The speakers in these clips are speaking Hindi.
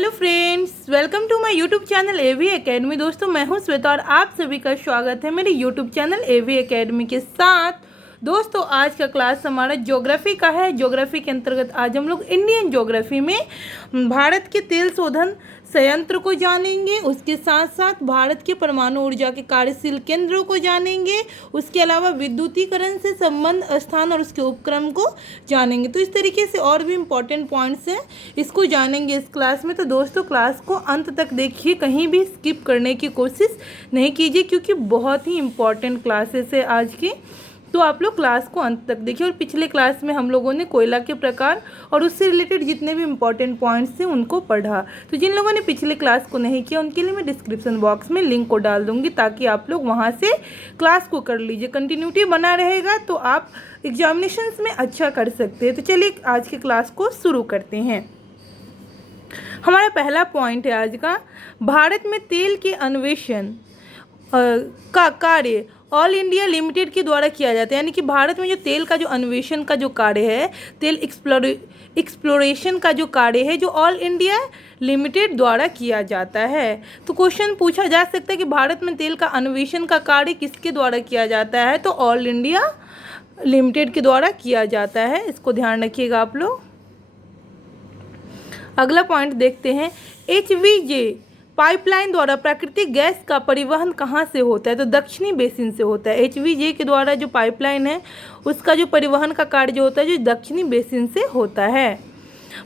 Hello friends, welcome to my YouTube channel AV Academy. दोस्तों, मैं हूं श्वेता और आप सभी का स्वागत है मेरे यूट्यूब चैनल एवी एकेडमी के साथ। दोस्तों, आज का क्लास हमारा ज्योग्राफी का है। ज्योग्राफी के अंतर्गत आज हम लोग इंडियन ज्योग्राफी में भारत के तेल शोधन संयंत्र को जानेंगे, उसके साथ साथ भारत के परमाणु ऊर्जा के कार्यशील केंद्रों को जानेंगे, उसके अलावा विद्युतीकरण से संबंध स्थान और उसके उपक्रम को जानेंगे। तो इस तरीके से और भी इम्पोर्टेंट पॉइंट्स हैं, इसको जानेंगे इस क्लास में। तो दोस्तों, क्लास को अंत तक देखिए, कहीं भी स्किप करने की कोशिश नहीं कीजिए, क्योंकि बहुत ही इम्पॉर्टेंट क्लासेस है आज की। तो आप लोग क्लास को अंत तक देखिए। और पिछले क्लास में हम लोगों ने कोयला के प्रकार और उससे रिलेटेड जितने भी इम्पोर्टेंट पॉइंट्स थे उनको पढ़ा। तो जिन लोगों ने पिछले क्लास को नहीं किया उनके लिए मैं डिस्क्रिप्शन बॉक्स में लिंक को डाल दूंगी, ताकि आप लोग वहाँ से क्लास को कर लीजिए। कंटिन्यूटी बना रहेगा तो आप एग्जामिनेशंस में अच्छा कर सकते हैं। तो चलिए आज के क्लास को शुरू करते हैं। हमारा पहला पॉइंट है आज का, भारत में तेल के अन्वेषण का कार्य ऑल इंडिया लिमिटेड के द्वारा किया जाता है। यानी कि भारत में जो तेल का जो अन्वेषण का जो कार्य है, तेल एक्सप्लोरेशन का जो कार्य है, जो ऑल इंडिया लिमिटेड द्वारा किया जाता है। तो क्वेश्चन पूछा जा सकता है कि भारत में तेल का अन्वेषण का कार्य किसके द्वारा किया जाता है, तो ऑल इंडिया लिमिटेड के द्वारा किया जाता है। इसको ध्यान रखिएगा आप लोग। अगला पॉइंट देखते हैं, HVJ पाइपलाइन द्वारा प्राकृतिक गैस का परिवहन कहाँ से होता है, तो दक्षिणी बेसिन से होता है। HVJ के द्वारा जो पाइपलाइन है उसका जो परिवहन का कार्य जो होता है, जो दक्षिणी बेसिन से होता है।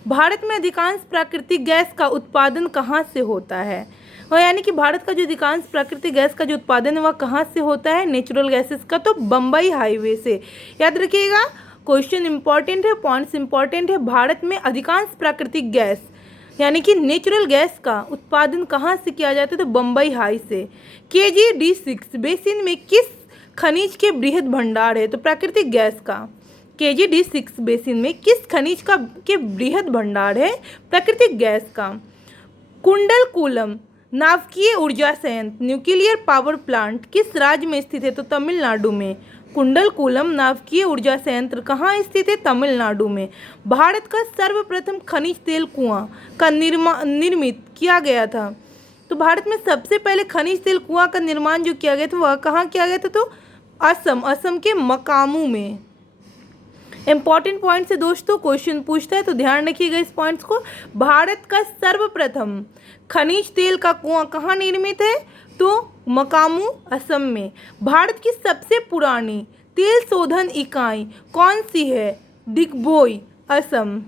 भारत में अधिकांश प्राकृतिक गैस का उत्पादन कहाँ से होता है, और यानी कि भारत का जो अधिकांश प्राकृतिक गैस का जो उत्पादन है वह कहाँ से होता है, नेचुरल गैसेस का, तो बम्बई हाईवे से। याद रखिएगा, क्वेश्चन इंपॉर्टेंट है, पॉइंट्स इंपॉर्टेंट है। भारत में अधिकांश प्राकृतिक गैस यानी कि नेचुरल गैस का उत्पादन कहाँ से किया जाता है, तो बम्बई हाई से। KG-D6 बेसिन में किस खनिज के बृहद भंडार है, तो प्राकृतिक गैस का। KG-D6 बेसिन में किस खनिज का के बृहद भंडार है, प्राकृतिक गैस का। कुंडलकुलम नाभिकीय ऊर्जा संयंत्र न्यूक्लियर पावर प्लांट किस राज्य में स्थित है, तो तमिलनाडु में। कुंडलकुलम नाभिकीय ऊर्जा संयंत्र कहाँ स्थित है, तमिलनाडु में। भारत का सर्वप्रथम खनिज तेल कुआं का निर्मित किया गया था, तो भारत में सबसे पहले खनिज तेल कुआं का निर्माण जो किया गया था वह कहाँ किया गया था, तो असम के मकामू में। इंपॉर्टेंट पॉइंट से दोस्तों क्वेश्चन पूछता है, तो ध्यान रखिएगा इस पॉइंट्स को। भारत का सर्वप्रथम खनिज तेल का कुआं कहाँ निर्मित है, तो मकामू, असम में। भारत की सबसे पुरानी तेल शोधन इकाई कौन सी है, डिगबोई, असम।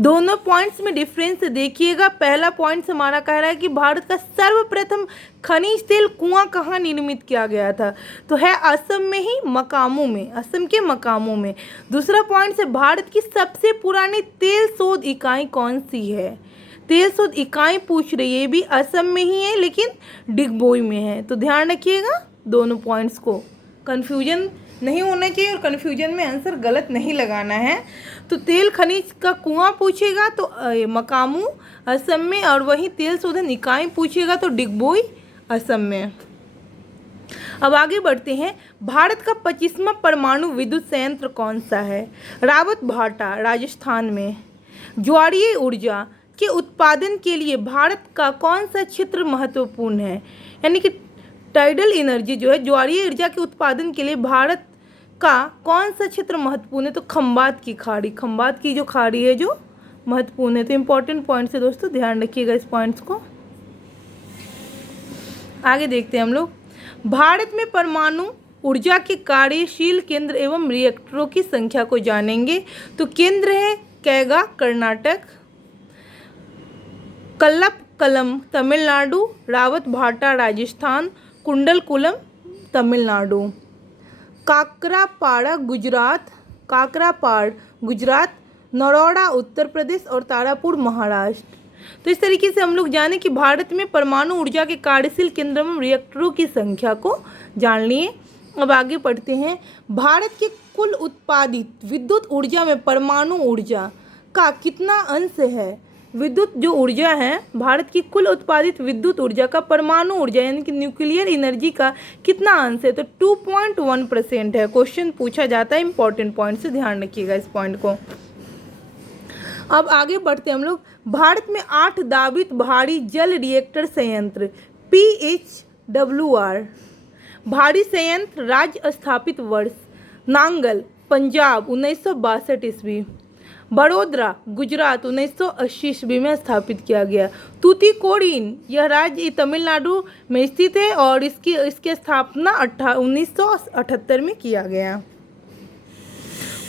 दोनों पॉइंट्स में डिफरेंस देखिएगा। पहला पॉइंट हमारा कह रहा है कि भारत का सर्वप्रथम खनिज तेल कुआं कहाँ निर्मित किया गया था, तो है असम में ही, मकामू में, असम के मकामू में। दूसरा पॉइंट से भारत की सबसे पुरानी तेल शोध इकाई कौन सी है, तेल शोध इकाई पूछ रही है, ये भी असम में ही है लेकिन डिगबोई में है। तो ध्यान रखिएगा दोनों पॉइंट्स को, कन्फ्यूजन नहीं होना चाहिए और कन्फ्यूजन में आंसर गलत नहीं लगाना है। तो तेल खनिज का कुआं पूछेगा तो मकामू, असम में, और वहीं तेल शोधन इकाई पूछेगा तो डिगबोई, असम में। अब आगे बढ़ते हैं। भारत का 25वां परमाणु विद्युत संयंत्र कौन सा है, रावत भाटा, राजस्थान में। ज्वारीय ऊर्जा के उत्पादन के लिए भारत का कौन सा क्षेत्र महत्वपूर्ण है, यानी कि टाइडल एनर्जी जो है, ज्वारीय ऊर्जा के उत्पादन के लिए भारत का कौन सा क्षेत्र महत्वपूर्ण है, तो खंबात की खाड़ी, खंबात की जो खाड़ी है जो महत्वपूर्ण है। तो इंपॉर्टेंट पॉइंट्स है दोस्तों, ध्यान रखिएगा इस पॉइंट्स को। आगे देखते हैं हम लोग। भारत में परमाणु ऊर्जा के कार्यशील केंद्र एवं रिएक्टरों की संख्या को जानेंगे। तो केंद्र है कैगा, कर्नाटक, कल्लम, तमिलनाडु, रावत भाटा, राजस्थान, कुंडलकुलम, तमिलनाडु, काकरापाड़, गुजरात, नरोड़ा, उत्तर प्रदेश, और तारापुर, महाराष्ट्र। तो इस तरीके से हम लोग जाने कि भारत में परमाणु ऊर्जा के कार्यशील केंद्र में रिएक्टरों की संख्या को जान लिए। अब आगे पढ़ते हैं। भारत के कुल उत्पादित विद्युत ऊर्जा में परमाणु ऊर्जा का कितना अंश है, विद्युत जो ऊर्जा है, भारत की कुल उत्पादित विद्युत ऊर्जा का परमाणु ऊर्जा यानी कि न्यूक्लियर एनर्जी का कितना अंश है, तो 2.1% है। क्वेश्चन पूछा जाता है, इंपॉर्टेंट पॉइंट से ध्यान रखिएगा इस पॉइंट को। अब आगे बढ़ते हैं हम लोग। भारत में 8 दाबित भारी जल रिएक्टर संयंत्र PHWR भारी संयंत्र राज्य स्थापित वर्ष। नांगल पंजाब 1962 ईस्वी। बड़ोदरा गुजरात 1980 ईस्वी में स्थापित किया गया। तूतीकोरिन यह राज्य तमिलनाडु में स्थित है और इसकी स्थापना 1978 में किया गया।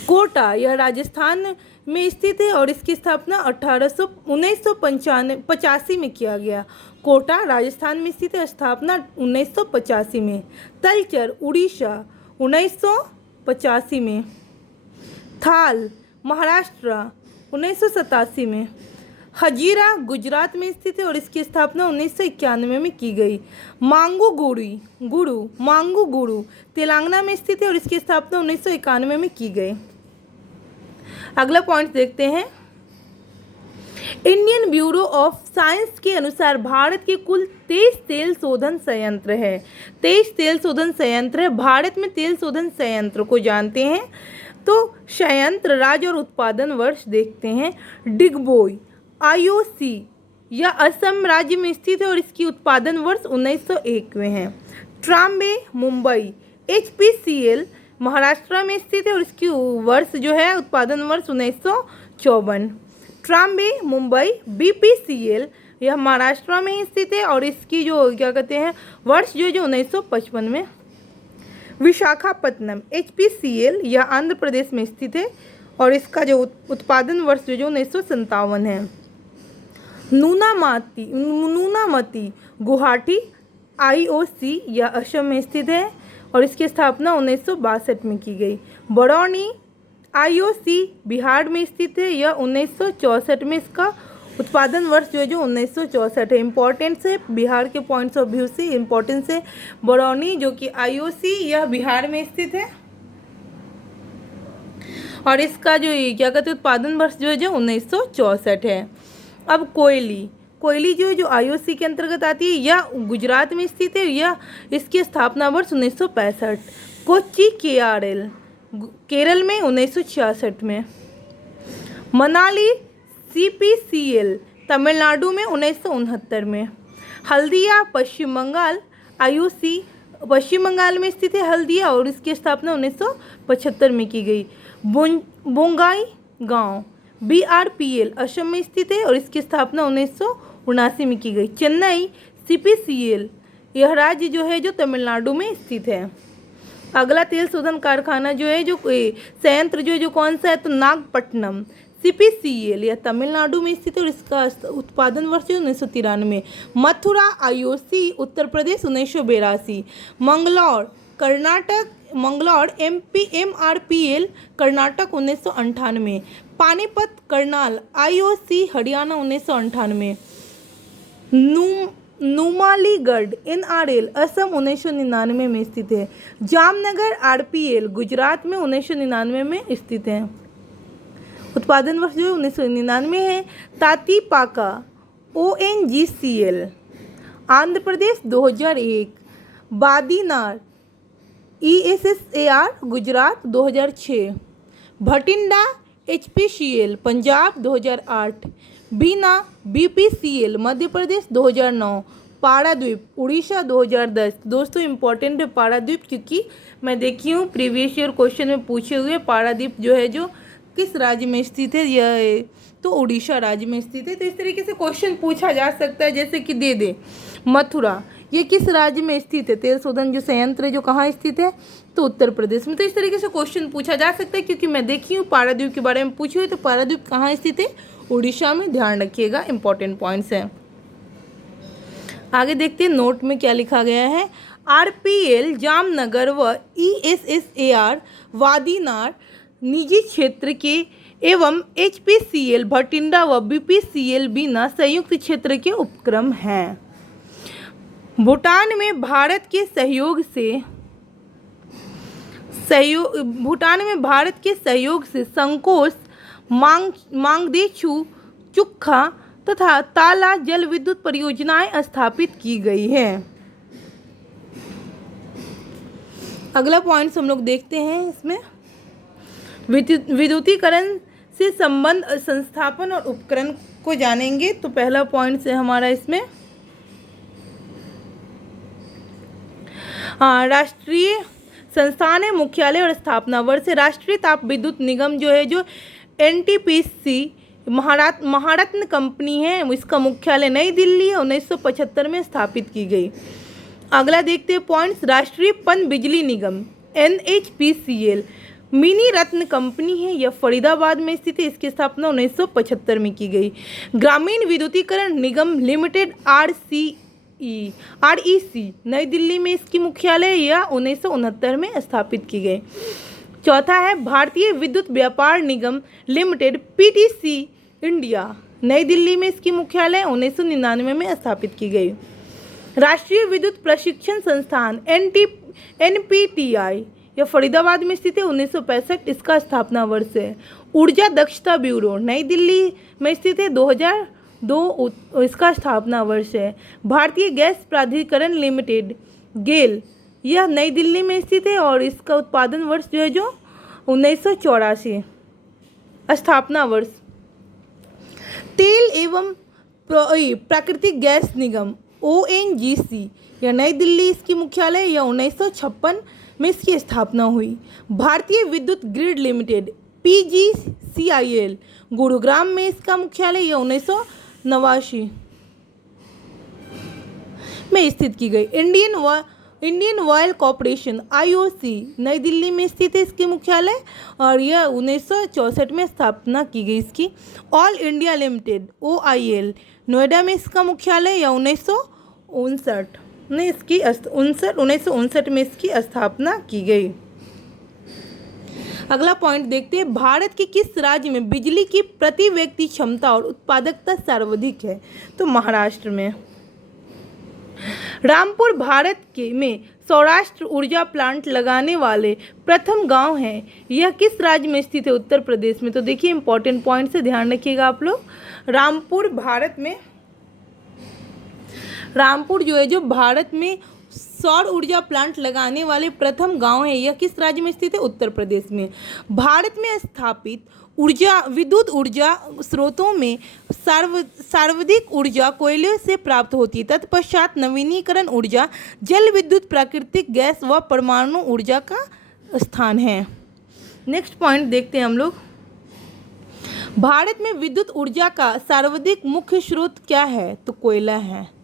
कोटा यह राजस्थान में स्थित है और इसकी स्थापना 1985 में किया गया। कोटा राजस्थान में स्थित है, स्थापना 1985 में। तलचर उड़ीसा 1985 में। थाल महाराष्ट्र 1987 में। हजीरा गुजरात में स्थित है और इसकी स्थापना 1991 में की गई। मांगू गुरु तेलंगाना में स्थित है और इसकी स्थापना 1991 में की गई। अगला पॉइंट देखते हैं। इंडियन ब्यूरो ऑफ साइंस के अनुसार भारत के कुल 23 तेल शोधन संयंत्र है। 23 तेल शोधन संयंत्र है। भारत में तेल शोधन संयंत्र को जानते हैं तो संयंत्र राज्य और उत्पादन वर्ष देखते हैं। डिगबोई IOC यह असम राज्य में स्थित है और इसकी उत्पादन वर्ष 1901 में है। ट्राम्बे मुंबई HPCL महाराष्ट्र में स्थित है और इसकी वर्ष जो है उत्पादन वर्ष 1954। ट्राम्बे मुंबई BPCL यह महाराष्ट्र में ही स्थित है और इसकी जो क्या कहते हैं वर्ष जो 1955 में। विशाखापत्तनम HPCL यह आंध्र प्रदेश में स्थित है और इसका जो उत्पादन वर्ष जो 1957 है। नूनामती गुवाहाटी IOC यह असम में स्थित है और इसकी स्थापना 1962 में की गई। बरौनी IOC बिहार में स्थित है, यह 1964 में इसका उत्पादन वर्ष जो 1964 है। इम्पोर्टेंस है बिहार के पॉइंट्स ऑफ व्यू से, इम्पोर्टेंस है बरौनी जो कि IOC यह बिहार में स्थित है और इसका जो क्या कहते हैं उत्पादन वर्ष जो 1964 है। अब कोयली जो IOC के अंतर्गत आती है, यह गुजरात में स्थित है, यह इसकी स्थापना वर्ष 1965। कोच्चि केरल में 1966 में। मनाली CPCL तमिलनाडु में 1969 में। हल्दिया पश्चिम बंगाल IOC पश्चिम बंगाल में स्थित है हल्दिया और इसकी स्थापना 1975 में की गई। बोंगाई गांव BRPL असम में स्थित है और इसकी स्थापना 1979 में की गई। चेन्नई CPCL यह राज्य जो है जो तमिलनाडु में स्थित है। अगला तेल शोधन कारखाना जो है जो संयंत्र जो कौन सा है तो नागपट्टनम CPCL यह तमिलनाडु में स्थित है और इसका उत्पादन वर्ष 1993। Mathura IOC Uttar Pradesh 1982। Manglaur MRPL Karnataka 1998। Panipat Karnal IOC Haryana 1998। Numaligarh NRL Assam 1999 में स्थित है। जामनगर RPL गुजरात में 1999 में स्थित है, उत्पादन वर्ष जो 1999 है। Tatipaka ONGCL Andhra Pradesh 2001। बादीनार ESSAR Gujarat 2006। Bathinda HPCL Punjab 2008। बीना BPCL मध्य प्रदेश 2009। पाराद्वीप उड़ीसा 2010। दोस्तों इम्पोर्टेंट है पाराद्वीप क्योंकि मैं देखी हूँ प्रीवियस ईयर क्वेश्चन में पूछे हुए पाराद्वीप जो है जो किस राज्य में स्थित है, यह तो उड़ीसा राज्य में स्थित है। तो इस तरीके से क्वेश्चन पूछा जा सकता है, जैसे कि दे मथुरा ये किस राज्य में स्थित है, तेल शोधन जो संयंत्र है जो कहाँ स्थित है तो उत्तर प्रदेश में। तो इस तरीके से क्वेश्चन पूछा जा सकता है क्योंकि मैं देखी हूँ पाराद्वीप के बारे में पूछी हुई, तो पाराद्वीप कहाँ स्थित है उड़ीसा में, ध्यान रखिएगा इंपॉर्टेंट पॉइंट्स हैं। आगे देखते हैं नोट में क्या लिखा गया है। RPL जामनगर व ESSAR वादीनार निजी क्षेत्र के एवं HPCL भटिंडा व BPCL बीना संयुक्त क्षेत्र के उपक्रम हैं। भूटान में भारत के सहयोग से संकोस मांगदेछु चुक्खा तथा ताला जल विद्युत परियोजनाएं स्थापित की गई है। अगला पॉइंट हम लोग देखते हैं इसमें विद्युतीकरण से संबंध संस्थापन और उपकरण को जानेंगे। तो पहला पॉइंट है हमारा इसमें राष्ट्रीय संस्थान है, मुख्यालय और स्थापना वर्ष है। राष्ट्रीय ताप विद्युत निगम जो है, जो एनटीपीसी महारत्न कंपनी है, इसका मुख्यालय नई दिल्ली है, 1975 में स्थापित की गई। अगला देखते हैं पॉइंट्स। राष्ट्रीय पन बिजली निगम NHPCL मिनी रत्न कंपनी है, यह फरीदाबाद में स्थित है, इसकी स्थापना 1975 में की गई। ग्रामीण विद्युतीकरण निगम लिमिटेड REC नई दिल्ली में इसकी मुख्यालय, यह 1969 में स्थापित की गई। चौथा है भारतीय विद्युत व्यापार निगम लिमिटेड PTC इंडिया, नई दिल्ली में इसकी मुख्यालय 1999 में स्थापित की गई। राष्ट्रीय विद्युत प्रशिक्षण संस्थान NPTI, यह फरीदाबाद में स्थित है, 1965 इसका स्थापना वर्ष है। ऊर्जा दक्षता ब्यूरो नई दिल्ली में स्थित है, 2002 इसका स्थापना वर्ष है। भारतीय गैस प्राधिकरण लिमिटेड गेल, यह नई दिल्ली में स्थित है और इसका उत्पादन वर्ष जो है, जो 1984 स्थापना वर्ष। तेल एवं प्राकृतिक गैस निगम ONGC, यह नई दिल्ली इसकी मुख्यालय, यह 1956 में इसकी स्थापना हुई। भारतीय विद्युत ग्रिड लिमिटेड PGCIL गुरुग्राम में इसका मुख्यालय, यह 1989 में स्थित की गई। इंडियन ऑयल कॉरपोरेशन IOC नई दिल्ली में स्थित है इसकी मुख्यालय, और यह 1964 में स्थापना की गई इसकी। All India limited OIL Noida में इसका मुख्यालय, यह 1959 में इसकी स्थापना की गई। अगला पॉइंट देखते हैं। भारत के किस राज्य में बिजली की प्रति व्यक्ति क्षमता और उत्पादकता सर्वाधिक है? तो महाराष्ट्र में। रामपुर भारत के में सौराष्ट्र ऊर्जा प्लांट लगाने वाले प्रथम गांव है, यह किस राज्य में स्थित है? उत्तर प्रदेश में। तो देखिए इंपॉर्टेंट पॉइंट से ध्यान रखिएगा आप लोग। रामपुर जो है, जो भारत में सौर ऊर्जा प्लांट लगाने वाले प्रथम गांव है, यह किस राज्य में स्थित है? उत्तर प्रदेश में। भारत में स्थापित विद्युत ऊर्जा स्रोतों में सर्वाधिक ऊर्जा कोयले से प्राप्त होती है। तत्पश्चात नवीनीकरण ऊर्जा, जल विद्युत, प्राकृतिक गैस व परमाणु ऊर्जा का स्थान है। नेक्स्ट पॉइंट देखते हैं हम लोग। भारत में विद्युत ऊर्जा का सर्वाधिक मुख्य स्रोत क्या है? तो कोयला है।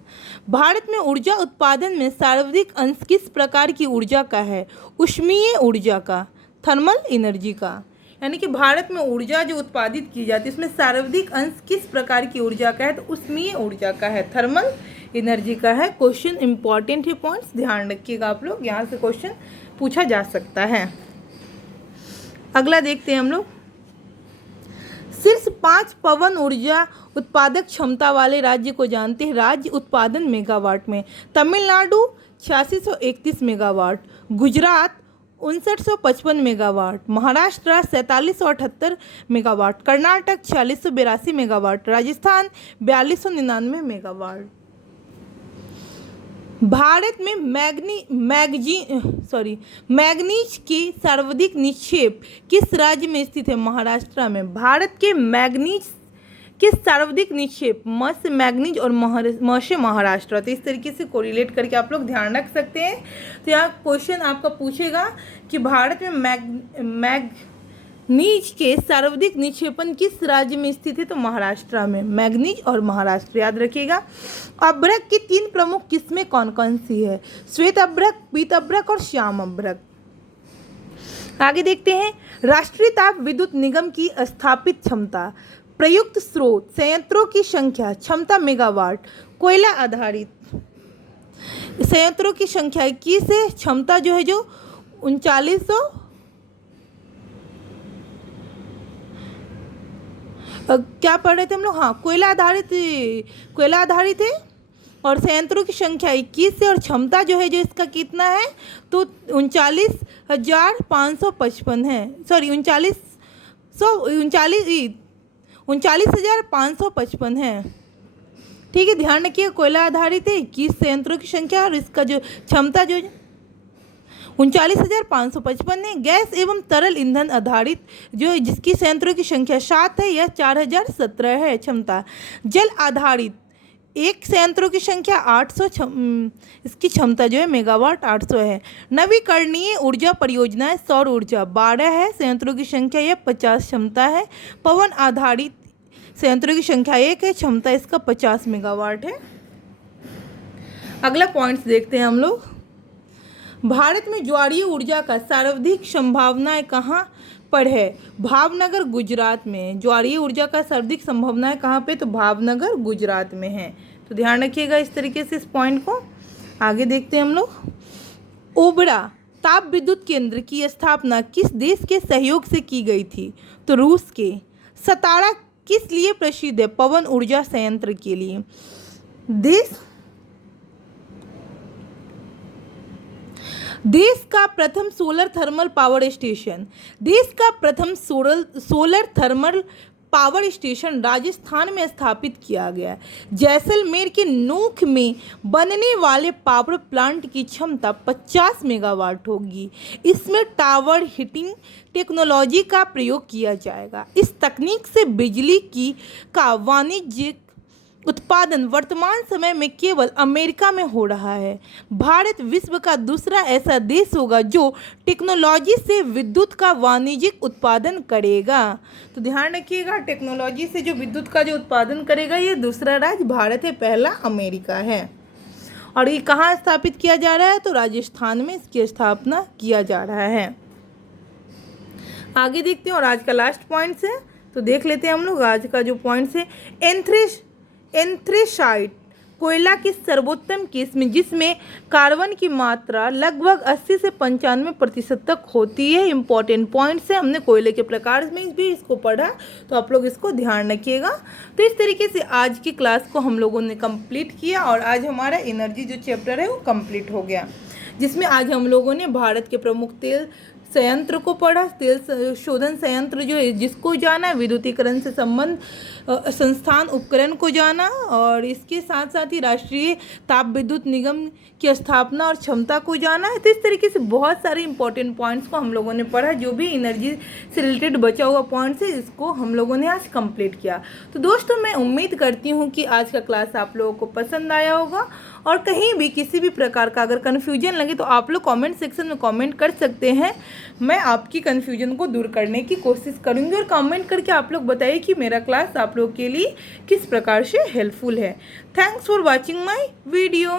भारत में ऊर्जा उत्पादन में सर्वाधिक अंश किस प्रकार की ऊर्जा का है? ऊष्मीय ऊर्जा का, थर्मल एनर्जी का। यानी कि भारत में ऊर्जा जो उत्पादित की जाती है उसमें सर्वाधिक अंश किस प्रकार की ऊर्जा का है? तो ऊष्मीय ऊर्जा का है, थर्मल एनर्जी का है। क्वेश्चन इंपॉर्टेंट है, पॉइंट्स ध्यान रखिएगा आप लोग, यहाँ से क्वेश्चन पूछा जा सकता है। अगला देखते हैं हम लोग। शीर्ष 5 पवन ऊर्जा उत्पादक क्षमता वाले राज्य को जानते हैं। राज्य उत्पादन मेगावाट में Tamil Nadu 8631 megawatt, Gujarat 5955 megawatt, Maharashtra 4778 megawatt, Karnataka 4682 megawatt, Rajasthan 4299 megawatt. Bharat में मैग्नीज की सर्वाधिक निक्षेप किस राज्य में स्थित है? महाराष्ट्र में। भारत के मैग्नीज के सर्वाधिक निक्षेप मत्स्य मैग्नीज और मत्स्य महाराष्ट्र। तो इस तरीके से कोरिलेट करके आप लोग ध्यान रख सकते हैं। तो यहाँ क्वेश्चन आपका पूछेगा कि भारत में मैग्नीज के सर्वाधिक निक्षेपण किस राज्य में स्थित है? तो महाराष्ट्र में। मैग्नीज और महाराष्ट्र याद रखिएगा। अभ्रक की 3 प्रमुख किस्में कौन कौन सी है? श्वेत अभ्रक, पीत अभ्रक और श्याम अभ्रक। आगे देखते हैं। राष्ट्रीय ताप विद्युत निगम की स्थापित क्षमता, प्रयुक्त स्रोत, संयंत्रों की संख्या, क्षमता मेगावाट, कोयला आधारित संयंत्रों की संख्या 21 है, क्षमता जो है जो 3900 क्या पढ़ रहे थे हम लोग? हाँ, कोयला आधारित है और संयंत्रों की संख्या 21 है और क्षमता जो है जो इसका कितना है? तो 39,555 है। सॉरी 39,555 है। ठीक है, ध्यान रखिए। कोयला आधारित है, 21 संयंत्रों की संख्या और इसका जो क्षमता जो 39,555 है। गैस एवं तरल ईंधन आधारित जो जिसकी संयंत्रों की संख्या 7 है, यह 4,017 है क्षमता। जल आधारित एक संयंत्रों की संख्या 800, इसकी क्षमता जो है मेगावाट 800 है। नवीकरणीय ऊर्जा परियोजनाएं सौर ऊर्जा 12 है, संयंत्रों की संख्या यह 50 क्षमता है। पवन आधारित संयंत्रों की संख्या 1 है, क्षमता इसका 50 मेगावाट है। अगला पॉइंट्स देखते हैं हम लोग। भारत में ज्वारीय ऊर्जा का सर्वाधिक संभावनाएं कहाँ पर है? भावनगर गुजरात में। ज्वारीय ऊर्जा का सर्वाधिक संभावनाएं कहाँ पे? तो भावनगर गुजरात में है। तो ध्यान रखिएगा इस तरीके से इस पॉइंट को। आगे देखते हैं हम लोग। ओबरा ताप विद्युत केंद्र की स्थापना किस देश के सहयोग से की गई थी? तो रूस के। सतारा किस लिए प्रसिद्ध है? पवन ऊर्जा संयंत्र के लिए। देश का प्रथम सोलर थर्मल पावर स्टेशन। देश का प्रथम solar thermal power station Rajasthan में स्थापित किया गया। जैसलमेर के नूख में बनने वाले पावर प्लांट की क्षमता 50 मेगावाट होगी। इसमें टावर हीटिंग टेक्नोलॉजी का प्रयोग किया जाएगा। इस तकनीक से बिजली का वाणिज्यिक उत्पादन वर्तमान समय में केवल अमेरिका में हो रहा है। भारत विश्व का दूसरा ऐसा देश होगा जो टेक्नोलॉजी से विद्युत का वाणिज्यिक उत्पादन करेगा। तो ध्यान रखिएगा, टेक्नोलॉजी से जो विद्युत का जो उत्पादन करेगा ये दूसरा राज्य भारत है, पहला अमेरिका है। और ये कहाँ स्थापित किया जा रहा है? तो राजस्थान में इसकी स्थापना किया जा रहा है। आगे देखते हैं और आज का लास्ट पॉइंट है, तो देख लेते हैं हम लोग आज का जो पॉइंट है। एंथ्रेसाइट कोयला की सर्वोत्तम किस्म जिसमें कार्बन की मात्रा लगभग 80 से 95% तक होती है। इंपॉर्टेंट पॉइंट्स है, हमने कोयले के प्रकार में भी इसको पढ़ा, तो आप लोग इसको ध्यान रखिएगा। तो इस तरीके से आज की क्लास को हम लोगों ने कंप्लीट किया और आज हमारा एनर्जी जो चैप्टर है वो कंप्लीट हो गया, जिसमें आज हम लोगों ने भारत के प्रमुख तेल संयंत्र को पढ़ा, तेल शोधन संयंत्र जो है जिसको जाना, विद्युतीकरण से संबंध संस्थान उपकरण को जाना, और इसके साथ साथ ही राष्ट्रीय ताप विद्युत निगम की स्थापना और क्षमता को जाना है। तो इस तरीके से बहुत सारे इंपॉर्टेंट पॉइंट्स को हम लोगों ने पढ़ा। जो भी एनर्जी से रिलेटेड बचा हुआ पॉइंट्स है इसको हम लोगों ने आज कंप्लीट किया। तो दोस्तों मैं उम्मीद करती हूँ कि आज का क्लास आप लोगों को पसंद आया होगा, और कहीं भी किसी भी प्रकार का अगर कन्फ्यूजन लगे तो आप लोग कमेंट सेक्शन में कमेंट कर सकते हैं। मैं आपकी कन्फ्यूजन को दूर करने की कोशिश करूंगी, और कमेंट करके आप लोग बताइए कि मेरा क्लास आप लोग के लिए किस प्रकार से हेल्पफुल है। Thanks for watching my video.